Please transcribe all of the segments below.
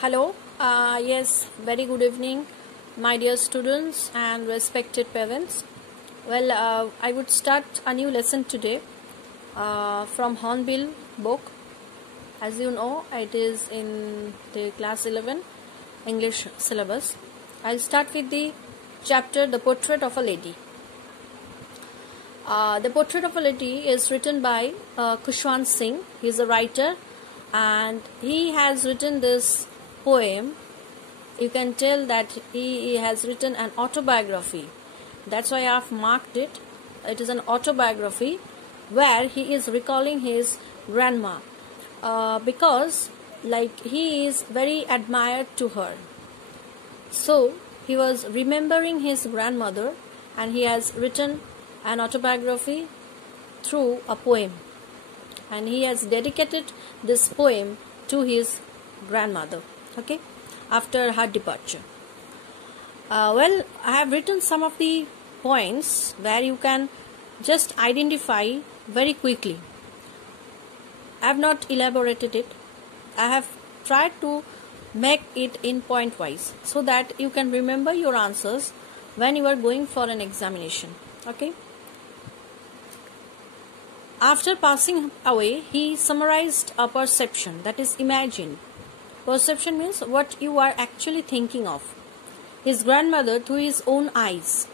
Hello, yes, very good evening, my dear students and respected parents. I would start a new lesson today from Hornbill book. As you know, it is in the class 11 English syllabus. I'll start with the chapter The Portrait of a Lady. The Portrait of a Lady is written by Khushwant Singh. He is a writer and he has written this poem. You can tell that he has written an autobiography. That's why I have marked it. It is an autobiography where he is recalling his grandma because he is very admired to her. So he was remembering his grandmother and he has written an autobiography through a poem, and he has dedicated this poem to his grandmother, after her departure. I have written some of the points where you can just identify very quickly. I have not elaborated it. I have tried to make it in point wise so that you can remember your answers when you are going for an examination. After passing away, he summarized a perception, that is, imagine. Perception means what you are actually thinking of. His grandmother through his own eyes.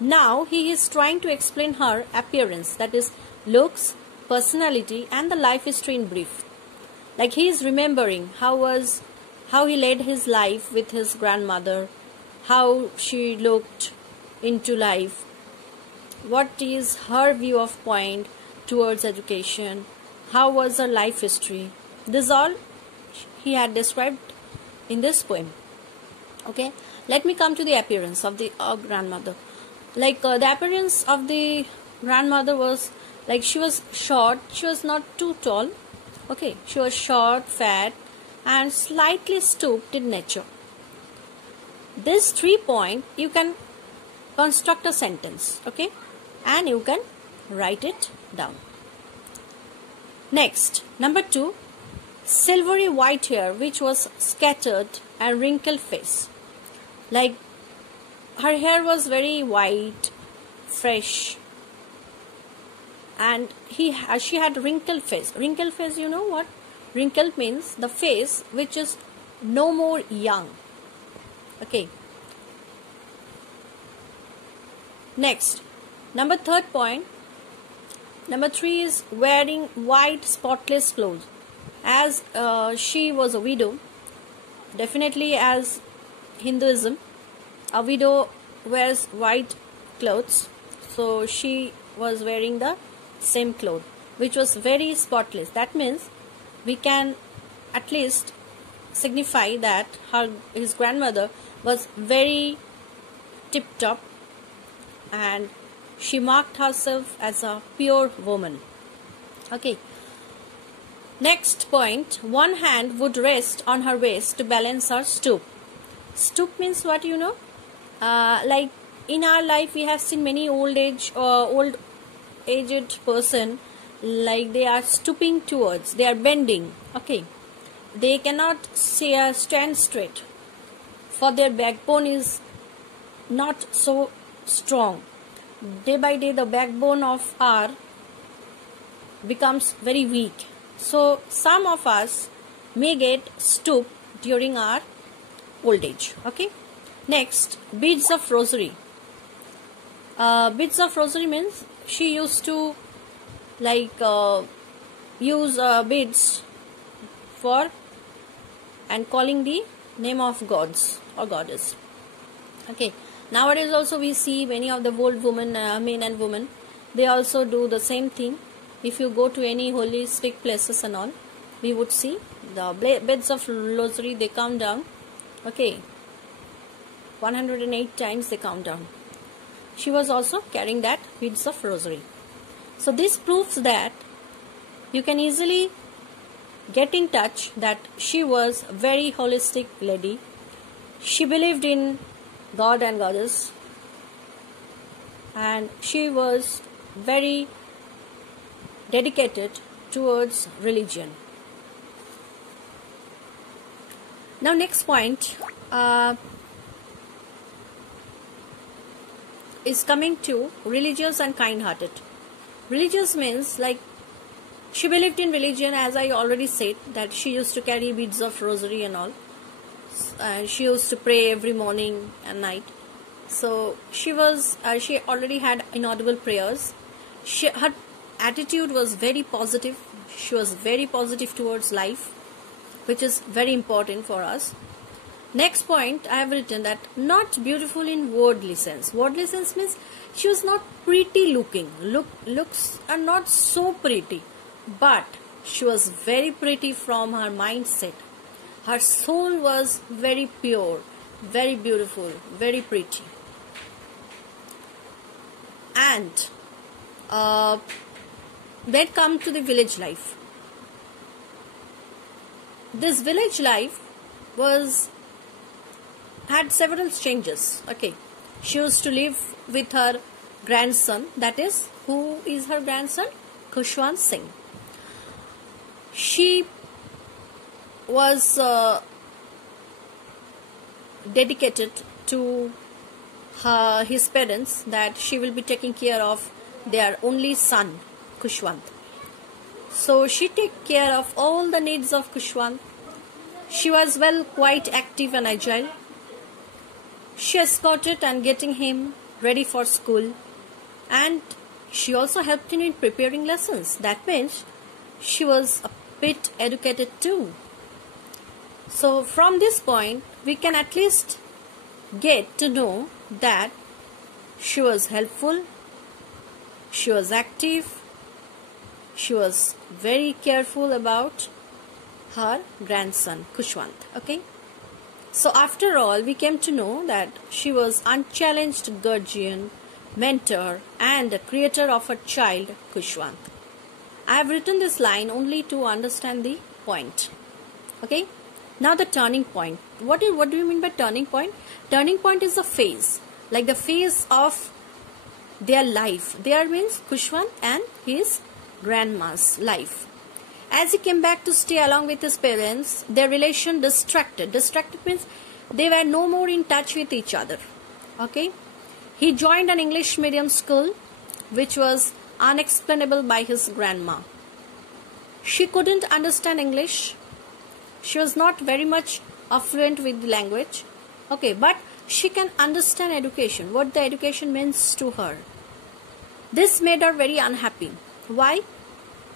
Now he is trying to explain her appearance, that is, looks, personality, and the life history in brief. Like he is remembering how he led his life with his grandmother, how she looked into life, what is her view of point towards education, how was her life history. This all he had described in this poem. Let me come to the appearance of the grandmother. The appearance of the grandmother was she was short. She was not too tall. She was short, fat, and slightly stooped in nature. This 3 point you can construct a sentence, and you can write it down. Next, number 2, silvery white hair which was scattered and wrinkled face. Her hair was very white, fresh, and she had wrinkled face. Wrinkled face, you know what? Wrinkled means the face which is no more young. Next, number 3rd point. Number 3 is wearing white spotless clothes. As she was a widow, definitely as Hinduism, a widow wears white clothes. So she was wearing the same cloth, which was very spotless. That means we can at least signify that his grandmother was very tip-top and she marked herself as a pure woman. Next point, one hand would rest on her waist to balance her stoop. Stoop means what, you know? In our life we have seen many old aged person, they are stooping towards, they are bending. They cannot stand straight, for their backbone is not so strong. Day by day the backbone of our becomes very weak. So some of us may get stoop during our old age. Next, beads of rosary. Beads of rosary means she used to use beads for and calling the name of gods or goddess. Nowadays also we see many of the old women, men and women, they also do the same thing. If you go to any holistic places and all, we would see the beads of rosary, they count down. 108 times they count down. She was also carrying that beads of rosary. So this proves that you can easily get in touch that she was a very holistic lady. She believed in God and Goddess, and she was very dedicated towards religion. Now next point is coming to religious and kind-hearted. Religious means like she believed in religion, as I already said, that she used to carry beads of rosary and all, and she used to pray every morning and night. So she already had inaudible prayers. Her attitude was very positive. She was very positive towards life, which is very important for us. Next point, I have written that not beautiful in worldly sense. Worldly sense means she was not pretty looking. Looks are not so pretty, but she was very pretty from her mindset. Her soul was very pure, very beautiful, very pretty. And then come to the village life. This village life had several changes. Okay, she used to live with her grandson. That is, who is her grandson? Khushwant Singh. She was dedicated to his parents that she will be taking care of their only son, Khushwant. So she took care of all the needs of Khushwant. She was quite active and agile. She escorted and getting him ready for school, and she also helped him in preparing lessons. That means she was a bit educated too. So from this point, we can at least get to know that she was helpful, she was active, she was very careful about her grandson Khushwant. Okay. So after all, we came to know that she was unchallenged guardian, mentor, and creator of her child Khushwant. I have written this line only to understand the point. Okay. Now the turning point. What do you mean by turning point? Turning point is a phase, like the phase of their life. There means Khushwant and his grandma's life. As he came back to stay along with his parents, their relation distracted. Distracted means they were no more in touch with each other. Okay. He joined an English medium school, which was unexplainable by his grandma. She couldn't understand English. She was not very much affluent with the language. Okay, but she can understand education, what the education means to her. This made her very unhappy. Why?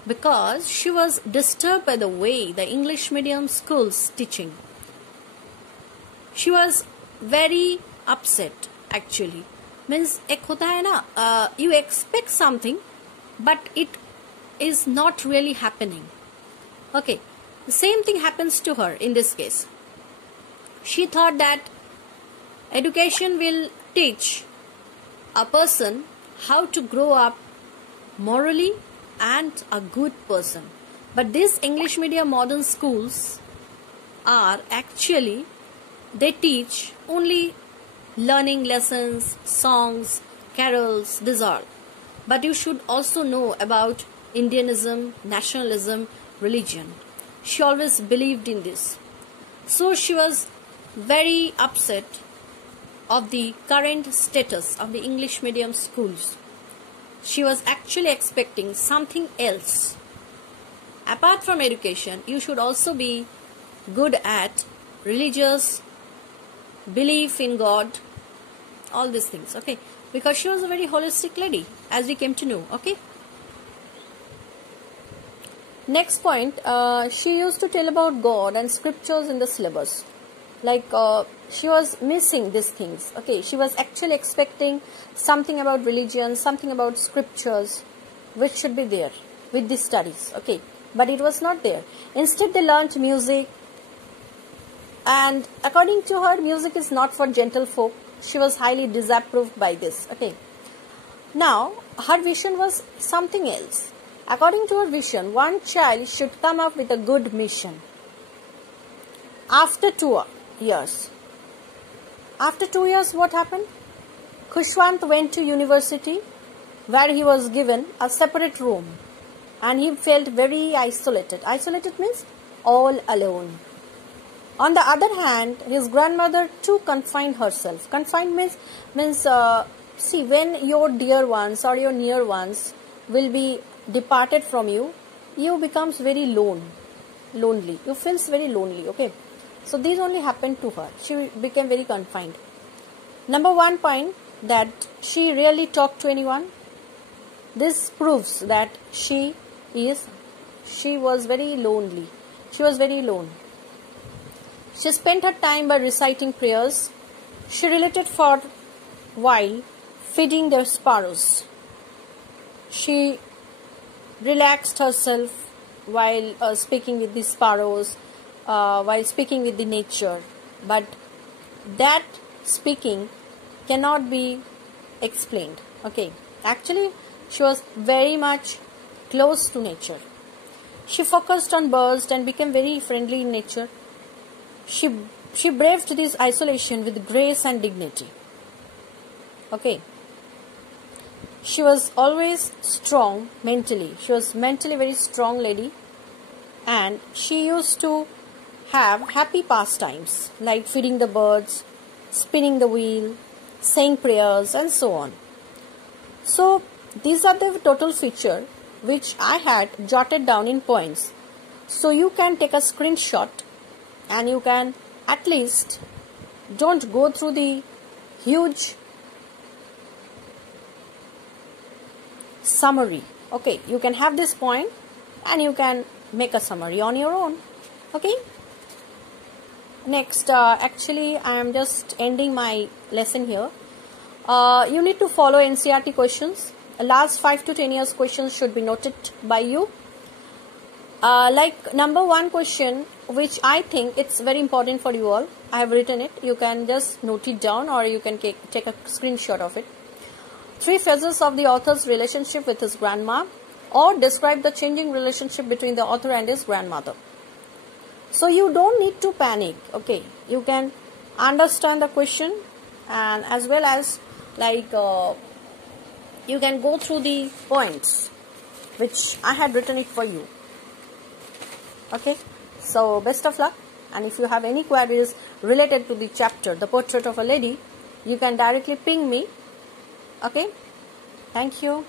Because she was disturbed by the way the English medium school's teaching. She was very upset actually. Means ek hota hai na, you expect something, but it is not really happening. Okay, the same thing happens to her in this case. She thought that education will teach a person how to grow up morally and a good person. But these English medium modern schools are actually, they teach only learning lessons, songs, carols, these are. But you should also know about Indianism, nationalism, religion. She always believed in this. So she was very upset of the current status of the English medium schools. She was actually expecting something else. Apart from education, you should also be good at religious, belief in God, all these things, okay? Because she was a very holistic lady, as we came to know, okay? Next point, she used to tell about God and scriptures in the syllabus. Like, she was missing these things, okay? She was actually expecting something about religion, something about scriptures, which should be there with these studies, okay? But it was not there. Instead, they learnt music, and according to her, music is not for gentle folk. She was highly disapproved by this, okay? Now, her vision was something else. According to her vision, one child should come up with a good mission. After 2 years. After 2 years, what happened? Khushwant went to university, where he was given a separate room, and he felt very isolated. Isolated means all alone. On the other hand, his grandmother too confined herself. Confined means see, when your dear ones or your near ones will be departed from you, you becomes very lonely. You feels very lonely. Okay, so this only happened to her. She became very confined. Number one point, that she rarely talked to anyone. This proves that she was very lonely. She was very alone. She spent her time by reciting prayers. She related for a while feeding the sparrows. She relaxed herself while speaking with the sparrows, while speaking with the nature. But that speaking cannot be explained. Okay, actually she was very much close to nature. She focused on birds and became very friendly in nature. She braved this isolation with grace and dignity. Okay. She was always strong mentally. She was mentally very strong lady, and she used to have happy pastimes like feeding the birds, spinning the wheel, saying prayers, and so on. So these are the total feature which I had jotted down in points. So you can take a screenshot and you can at least don't go through the huge summary. Okay, you can have this point and you can make a summary on your own. Okay. Next, actually I am just ending my lesson here. You need to follow NCERT questions. Last 5 to 10 years questions should be noted by you. Like number one question, which I think it's very important for you all. I have written it. You can just note it down or you can take a screenshot of it. 3 phases of the author's relationship with his grandma, or describe the changing relationship between the author and his grandmother. So you don't need to panic. Okay, you can understand the question, and as well as like you can go through the points which I had written it for you. Okay, so best of luck, and if you have any queries related to the chapter The Portrait of a Lady, you can directly ping me. Okay, thank you.